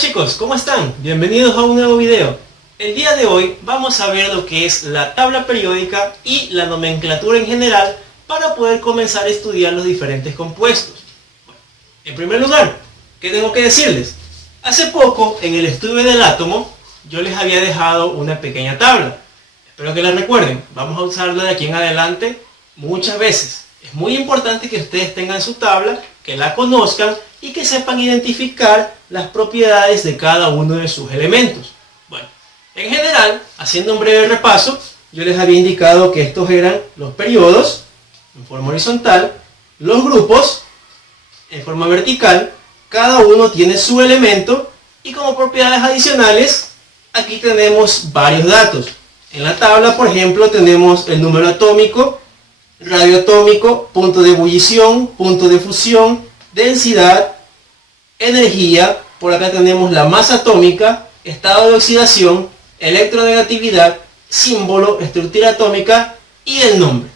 Chicos, ¿cómo están? Bienvenidos a un nuevo video. El día de hoy vamos a ver lo que es la tabla periódica y la nomenclatura en general para poder comenzar a estudiar los diferentes compuestos. En primer lugar, ¿qué tengo que decirles? Hace poco, en el estudio del átomo, yo les había dejado una pequeña tabla. Espero que la recuerden. Vamos a usarla de aquí en adelante muchas veces. Es muy importante que ustedes tengan su tabla, que la conozcan y que sepan identificar las propiedades de cada uno de sus elementos. Bueno, en general, haciendo un breve repaso, yo les había indicado que estos eran los periodos en forma horizontal, los grupos en forma vertical, cada uno tiene su elemento y como propiedades adicionales, aquí tenemos varios datos. En la tabla, por ejemplo, tenemos el número atómico, radioatómico, punto de ebullición, punto de fusión, densidad, energía, por acá tenemos la masa atómica, estado de oxidación, electronegatividad, símbolo, estructura atómica y el nombre.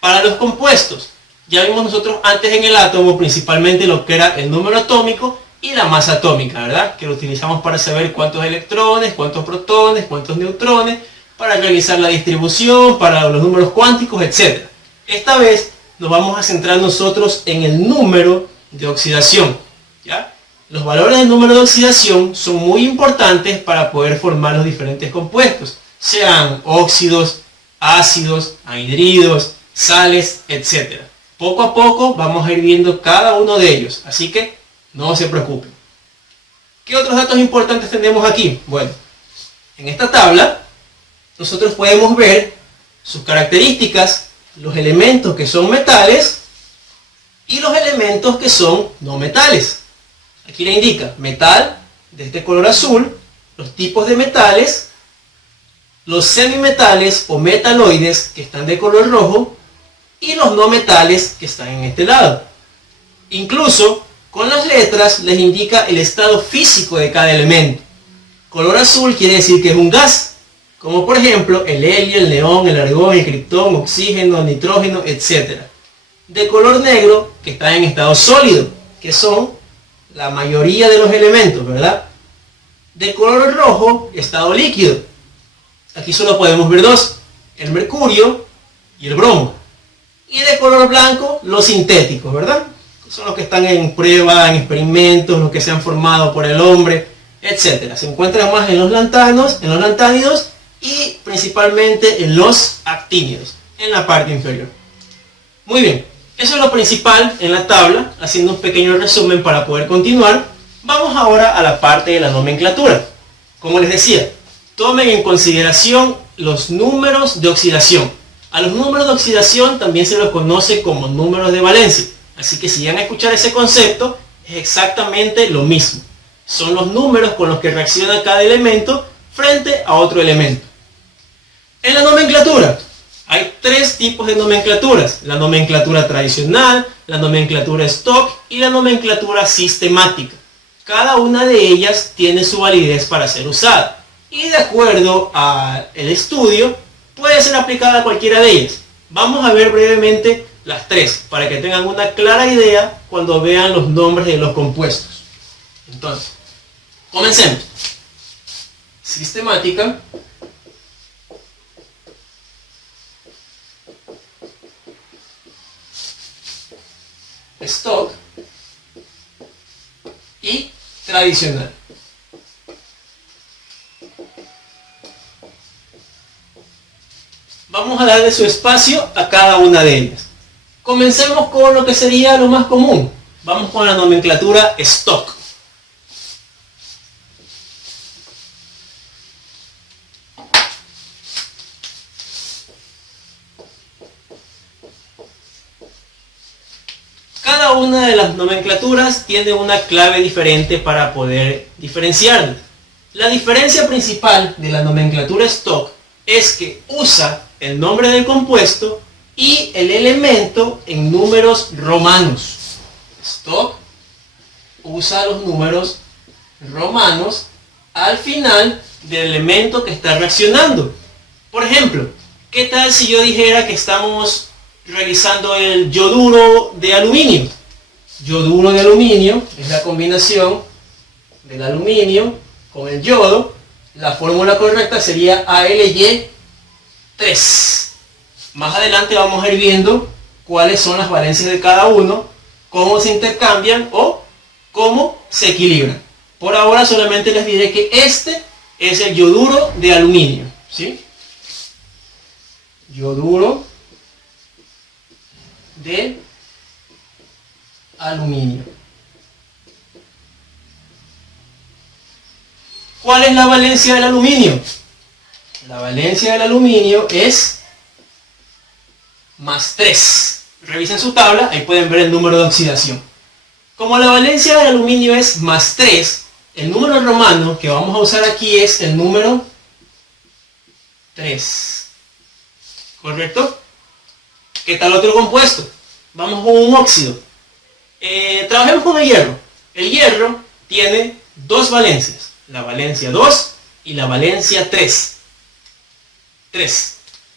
Para los compuestos, ya vimos nosotros antes en el átomo principalmente lo que era el número atómico y la masa atómica, ¿verdad? Que lo utilizamos para saber cuántos electrones, cuántos protones, cuántos neutrones, para realizar la distribución, para los números cuánticos, etc. Esta vez nos vamos a centrar nosotros en el número de oxidación, ¿ya? Los valores del número de oxidación son muy importantes para poder formar los diferentes compuestos, sean óxidos, ácidos, anhidridos, sales, etc. Poco a poco vamos a ir viendo cada uno de ellos, así que no se preocupen. ¿Qué otros datos importantes tenemos aquí? Bueno, en esta tabla nosotros podemos ver sus características, los elementos que son metales y los elementos que son no metales. Aquí le indica metal de este color azul, los tipos de metales, los semimetales o metaloides que están de color rojo y los no metales que están en este lado. Incluso con las letras les indica el estado físico de cada elemento. Color azul quiere decir que es un gas, como por ejemplo el helio, el neón, el argón, el criptón, oxígeno, nitrógeno, etc. De color negro, que está en estado sólido, que son la mayoría de los elementos, ¿verdad? De color rojo, estado líquido. Aquí solo podemos ver dos, el mercurio y el bromo. Y de color blanco, los sintéticos, ¿verdad? Son los que están en prueba, en experimentos, los que se han formado por el hombre, etc. Se encuentran más en los lantánidos y principalmente en los actínidos, en la parte inferior. Muy bien. Eso es lo principal en la tabla, haciendo un pequeño resumen para poder continuar. Vamos ahora a la parte de la nomenclatura. Como les decía, tomen en consideración los números de oxidación. A los números de oxidación también se los conoce como números de valencia. Así que si van a escuchar ese concepto, es exactamente lo mismo. Son los números con los que reacciona cada elemento frente a otro elemento. En la nomenclatura, hay tres tipos de nomenclaturas: la nomenclatura tradicional, la nomenclatura stock y la nomenclatura sistemática. Cada una de ellas tiene su validez para ser usada y de acuerdo al estudio puede ser aplicada a cualquiera de ellas. Vamos a ver brevemente las tres para que tengan una clara idea cuando vean los nombres de los compuestos. Entonces, comencemos. Sistemática, stock y tradicional. Vamos a darle su espacio a cada una de ellas. Comencemos con lo que sería lo más común. Vamos con la nomenclatura stock. Cada una de las nomenclaturas tiene una clave diferente para poder diferenciarlas. La diferencia principal de la nomenclatura stock es que usa el nombre del compuesto y el elemento en números romanos. Stock usa los números romanos al final del elemento que está reaccionando. Por ejemplo, ¿qué tal si yo dijera que estamos realizando el yoduro de aluminio? Yoduro de aluminio es la combinación del aluminio con el yodo, la fórmula correcta sería AlY3. Más adelante vamos a ir viendo cuáles son las valencias de cada uno, cómo se intercambian o cómo se equilibran. Por ahora solamente les diré que este es el yoduro de aluminio, ¿sí? Yoduro de aluminio. ¿Cuál es la valencia del aluminio? La valencia del aluminio es +3. Revisen su tabla, ahí pueden ver el número de oxidación. Como la valencia del aluminio es +3, el número romano que vamos a usar aquí es el número 3. ¿Correcto? ¿Qué tal otro compuesto? Vamos con un óxido. Trabajemos con el hierro. El hierro tiene dos valencias. La valencia 2 y la valencia 3.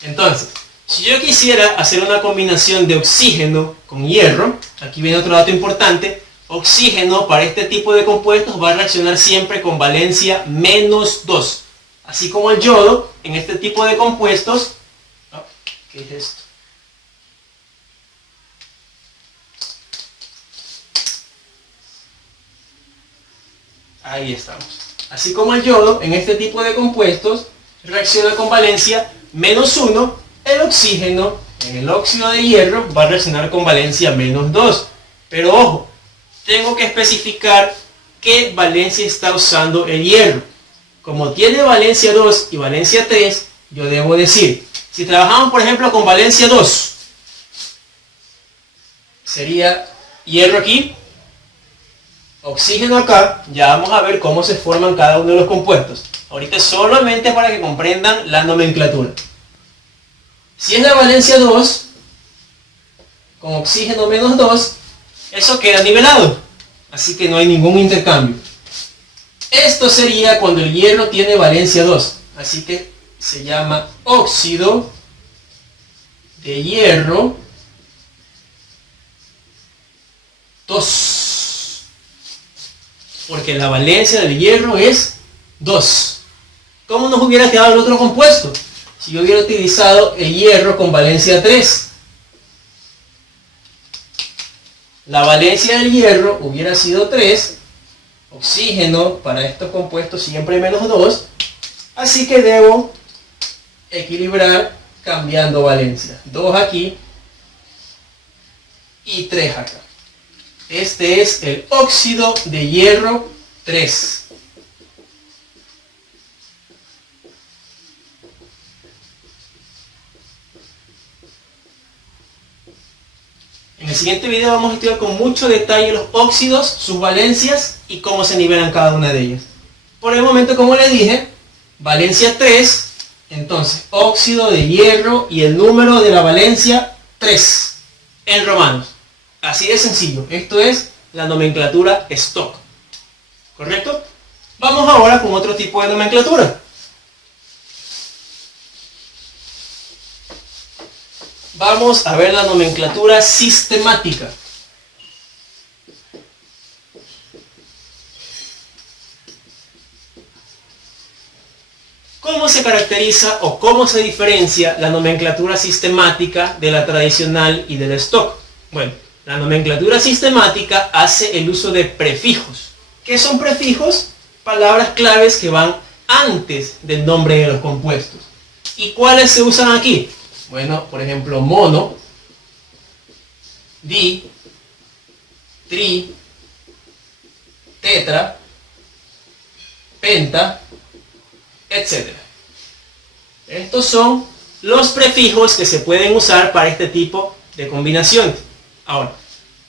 Entonces, si yo quisiera hacer una combinación de oxígeno con hierro, aquí viene otro dato importante. Oxígeno para este tipo de compuestos va a reaccionar siempre con valencia -2. Así como el yodo, en este tipo de compuestos... ¿Qué es esto? Ahí estamos. Así como el yodo, en este tipo de compuestos, reacciona con valencia -1, el oxígeno en el óxido de hierro va a reaccionar con valencia -2. Pero ojo, tengo que especificar qué valencia está usando el hierro. Como tiene valencia 2 y valencia 3, yo debo decir, si trabajamos por ejemplo con valencia 2, sería hierro aquí, oxígeno acá. Ya vamos a ver cómo se forman cada uno de los compuestos. Ahorita solamente para que comprendan la nomenclatura. Si es la valencia 2, con oxígeno -2, eso queda nivelado. Así que no hay ningún intercambio. Esto sería cuando el hierro tiene valencia 2. Así que se llama óxido de hierro 2. Porque la valencia del hierro es 2. ¿Cómo nos hubiera quedado el otro compuesto? Si yo hubiera utilizado el hierro con valencia 3. La valencia del hierro hubiera sido 3. Oxígeno para estos compuestos siempre -2. Así que debo equilibrar cambiando valencia. 2 aquí y 3 acá. Este es el óxido de hierro 3. En el siguiente video vamos a estudiar con mucho detalle los óxidos, sus valencias y cómo se nivelan cada una de ellas. Por el momento, como les dije, valencia 3, entonces óxido de hierro y el número de la valencia 3 en romanos. Así de sencillo. Esto es la nomenclatura stock. ¿Correcto? Vamos ahora con otro tipo de nomenclatura. Vamos a ver la nomenclatura sistemática. ¿Cómo se caracteriza o cómo se diferencia la nomenclatura sistemática de la tradicional y del stock? Bueno, la nomenclatura sistemática hace el uso de prefijos. ¿Qué son prefijos? Palabras claves que van antes del nombre de los compuestos. ¿Y cuáles se usan aquí? Bueno, por ejemplo, mono, di, tri, tetra, penta, etc. Estos son los prefijos que se pueden usar para este tipo de combinaciones. Ahora,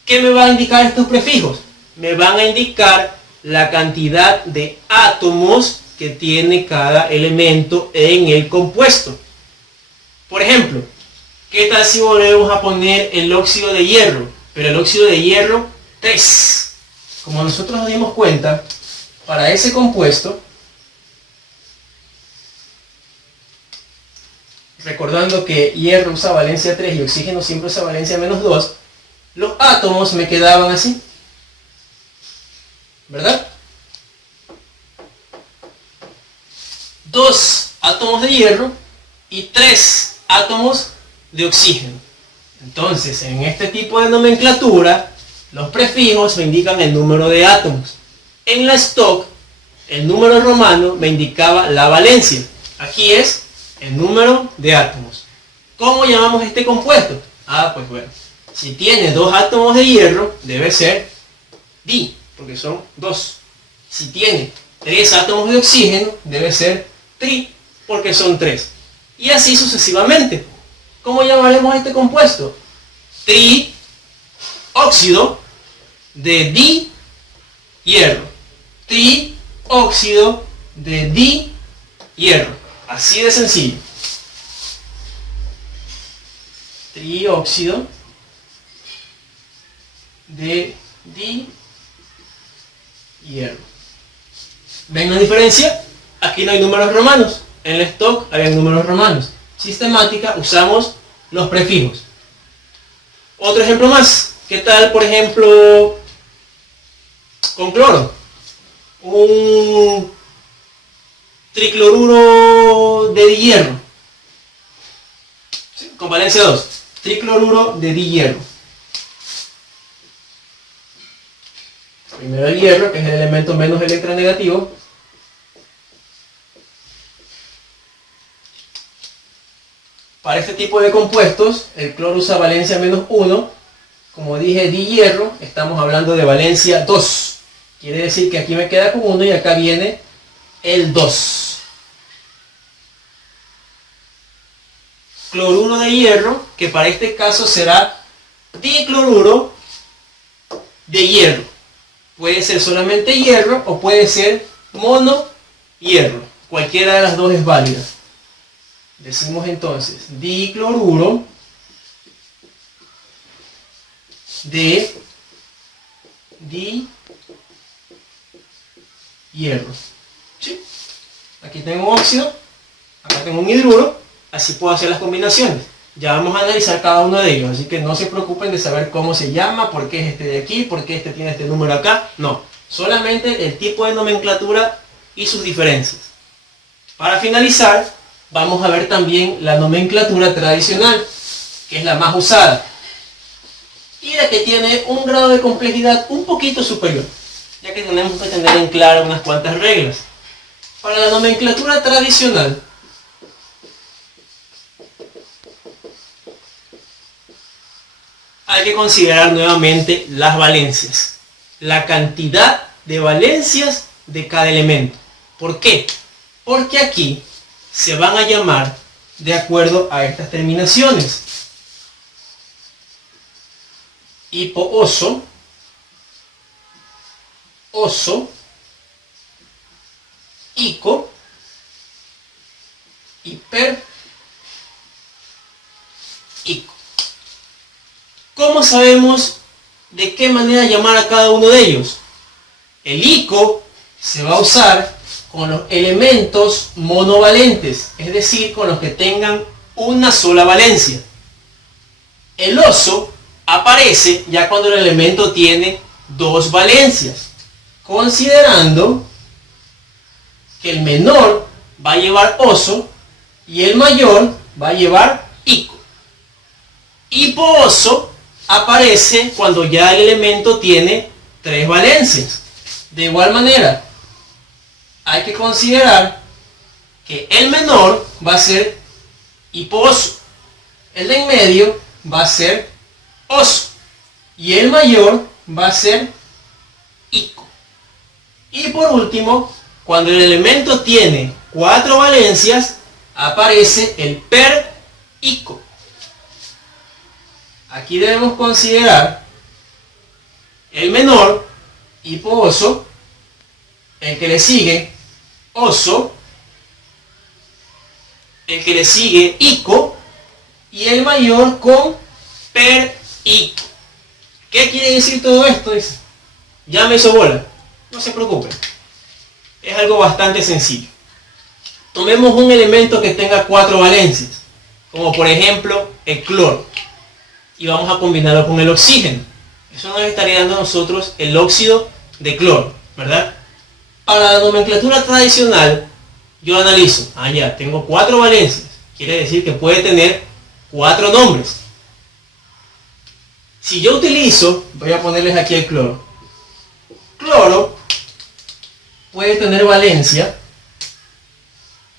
¿qué me va a indicar estos prefijos? Me van a indicar la cantidad de átomos que tiene cada elemento en el compuesto. Por ejemplo, ¿qué tal si volvemos a poner el óxido de hierro? Pero el óxido de hierro 3. Como nosotros nos dimos cuenta, para ese compuesto, recordando que hierro usa valencia 3 y oxígeno siempre usa valencia -2, los átomos me quedaban así, ¿verdad? 2 átomos de hierro y 3 átomos de oxígeno. Entonces, en este tipo de nomenclatura, los prefijos me indican el número de átomos. En la stock, el número romano me indicaba la valencia. Aquí es el número de átomos. ¿Cómo llamamos este compuesto? Pues bueno, si tiene 2 átomos de hierro, debe ser di, porque son 2. Si tiene 3 átomos de oxígeno, debe ser tri, porque son 3. Y así sucesivamente. ¿Cómo llamaremos este compuesto? Trióxido de di-hierro. Trióxido de di-hierro. Así de sencillo. Trióxido de di-hierro. ¿Ven la diferencia? Aquí no hay números romanos. En el stock había números romanos. Sistemática usamos los prefijos. Otro ejemplo más. ¿Qué tal, por ejemplo, con cloro? Un tricloruro de dihierro. ¿Sí? Con valencia 2. Tricloruro de dihierro. Primero el hierro, que es el elemento menos electronegativo. Para este tipo de compuestos, el cloro usa valencia menos 1. Como dije, dihierro, estamos hablando de valencia 2. Quiere decir que aquí me queda con 1 y acá viene el 2. Cloruro de hierro, que para este caso será dicloruro de hierro. Puede ser solamente hierro o puede ser mono hierro. Cualquiera de las dos es válida. Decimos entonces dicloruro de dihierro. ¿Sí? Aquí tengo un óxido, acá tengo un hidruro, así puedo hacer las combinaciones. Ya vamos a analizar cada uno de ellos, así que no se preocupen de saber cómo se llama, por qué es este de aquí, por qué este tiene este número acá. No, solamente el tipo de nomenclatura y sus diferencias. Para finalizar, vamos a ver también la nomenclatura tradicional, que es la más usada y la que tiene un grado de complejidad un poquito superior, ya que tenemos que tener en claro unas cuantas reglas. Para la nomenclatura tradicional, hay que considerar nuevamente las valencias, la cantidad de valencias de cada elemento. ¿Por qué? Porque aquí se van a llamar de acuerdo a estas terminaciones. Hipooso, oso, ico, hiper, ico. ¿Cómo sabemos de qué manera llamar a cada uno de ellos? El ico se va a usar con los elementos monovalentes, es decir, con los que tengan una sola valencia. El oso aparece ya cuando el elemento tiene 2 valencias, considerando que el menor va a llevar oso y el mayor va a llevar ico. Hipooso aparece cuando ya el elemento tiene 3 valencias. De igual manera, hay que considerar que el menor va a ser hipooso, el de en medio va a ser oso y el mayor va a ser ico. Y por último, cuando el elemento tiene 4 valencias, aparece el per-ico. Aquí debemos considerar el menor, hipooso, el que le sigue, oso, el que le sigue, ico, y el mayor con per-ico. ¿Qué quiere decir todo esto? Ya me hizo bola. No se preocupen. Es algo bastante sencillo. Tomemos un elemento que tenga 4 valencias, como por ejemplo el cloro, y vamos a combinarlo con el oxígeno. Eso nos estaría dando a nosotros el óxido de cloro, ¿verdad? Para la nomenclatura tradicional, yo analizo. Ah, ya, tengo 4 valencias. Quiere decir que puede tener 4 nombres. Si yo utilizo, voy a ponerles aquí el cloro. Cloro puede tener valencia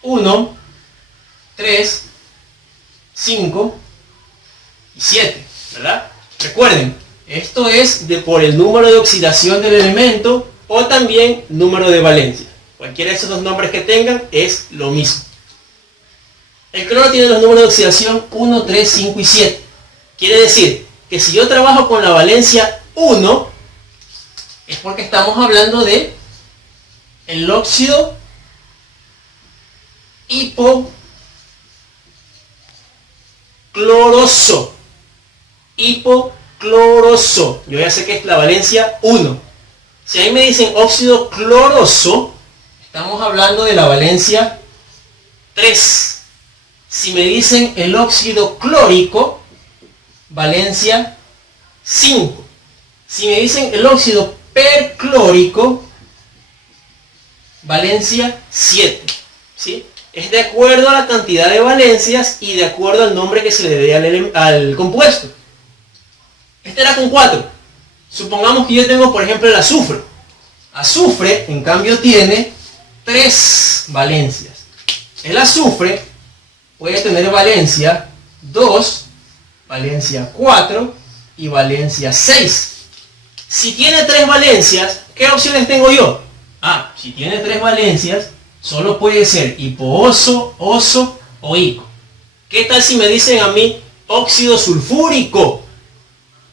1, 3, 5 y 7, ¿verdad? Recuerden, esto es por el número de oxidación del elemento o también número de valencia. Cualquiera de esos dos nombres que tengan es lo mismo. El cloro tiene los números de oxidación 1, 3, 5 y 7. Quiere decir que si yo trabajo con la valencia 1, es porque estamos hablando de el óxido hipocloroso. Hipocloroso. Yo ya sé que es la valencia 1. Si ahí me dicen óxido cloroso, estamos hablando de la valencia 3. Si me dicen el óxido clórico, valencia 5. Si me dicen el óxido perclórico, valencia 7. ¿Sí? Es de acuerdo a la cantidad de valencias y de acuerdo al nombre que se le dé al compuesto. Este era con 4. Supongamos que yo tengo, por ejemplo, el azufre. Azufre, en cambio, tiene 3 valencias. El azufre puede tener valencia 2, valencia 4 y valencia 6. Si tiene 3 valencias, ¿qué opciones tengo yo? Ah, si tiene 3 valencias, solo puede ser hipooso, oso o ico. ¿Qué tal si me dicen a mí óxido sulfúrico?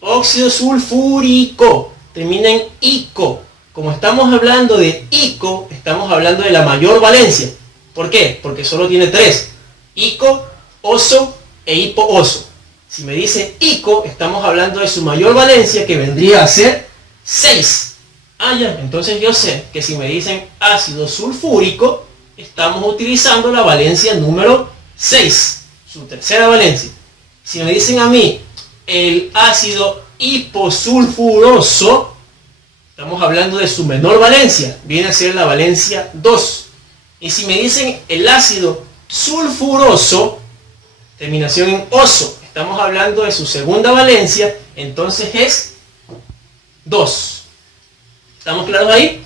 Óxido sulfúrico termina en ico. Como estamos hablando de ico, estamos hablando de la mayor valencia. ¿Por qué? Porque solo tiene 3. Ico, oso e hipooso. Si me dice ico, estamos hablando de su mayor valencia, que vendría a ser 6. Ah, ya, entonces yo sé que si me dicen ácido sulfúrico, estamos utilizando la valencia número 6, su tercera valencia. Si me dicen a mí el ácido hiposulfuroso, estamos hablando de su menor valencia, viene a ser la valencia 2. Y si me dicen el ácido sulfuroso, terminación en oso, estamos hablando de su segunda valencia, entonces es 2. ¿Estamos claros ahí?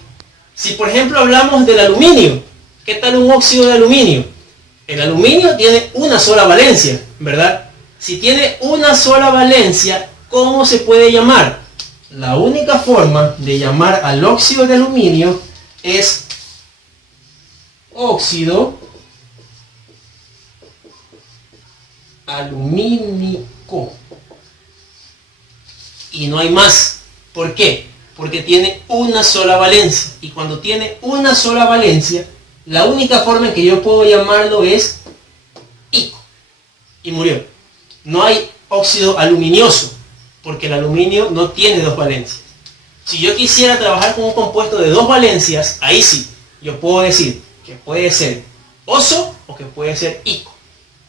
Si por ejemplo hablamos del aluminio, ¿qué tal un óxido de aluminio? El aluminio tiene una sola valencia, ¿verdad? Si tiene una sola valencia, ¿cómo se puede llamar? La única forma de llamar al óxido de aluminio es óxido alumínico. Y no hay más. ¿Por qué? Porque tiene una sola valencia. Y cuando tiene una sola valencia, la única forma en que yo puedo llamarlo es ico. Y murió. No hay óxido aluminioso, porque el aluminio no tiene 2 valencias. Si yo quisiera trabajar con un compuesto de 2 valencias, ahí sí, yo puedo decir que puede ser oso o que puede ser ico.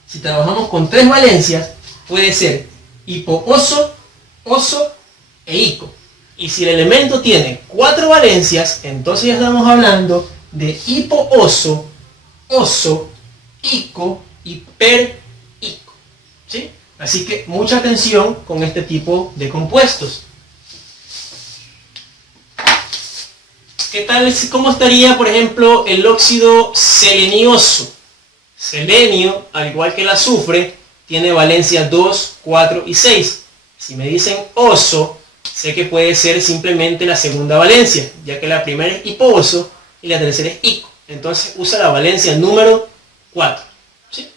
Si trabajamos con 3 valencias, puede ser hipooso, oso e ico. Y si el elemento tiene 4 valencias, entonces ya estamos hablando de hipooso, oso, ico y perico. ¿Sí? Así que mucha atención con este tipo de compuestos. ¿Qué tal? ¿Cómo estaría, por ejemplo, el óxido selenioso? Selenio, al igual que el azufre, tiene valencia 2, 4 y 6. Si me dicen oso, sé que puede ser simplemente la segunda valencia, ya que la primera es hipooso y la tercera es ico. Entonces usa la valencia número 4. ¿Sí?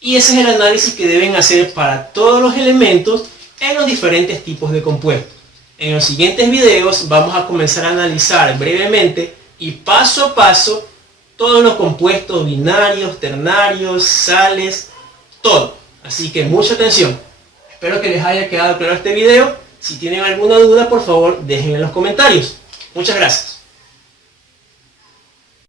Y ese es el análisis que deben hacer para todos los elementos en los diferentes tipos de compuestos. En los siguientes videos vamos a comenzar a analizar brevemente y paso a paso todos los compuestos binarios, ternarios, sales, todo. Así que mucha atención. Espero que les haya quedado claro este video. Si tienen alguna duda, por favor, déjenla en los comentarios. Muchas gracias.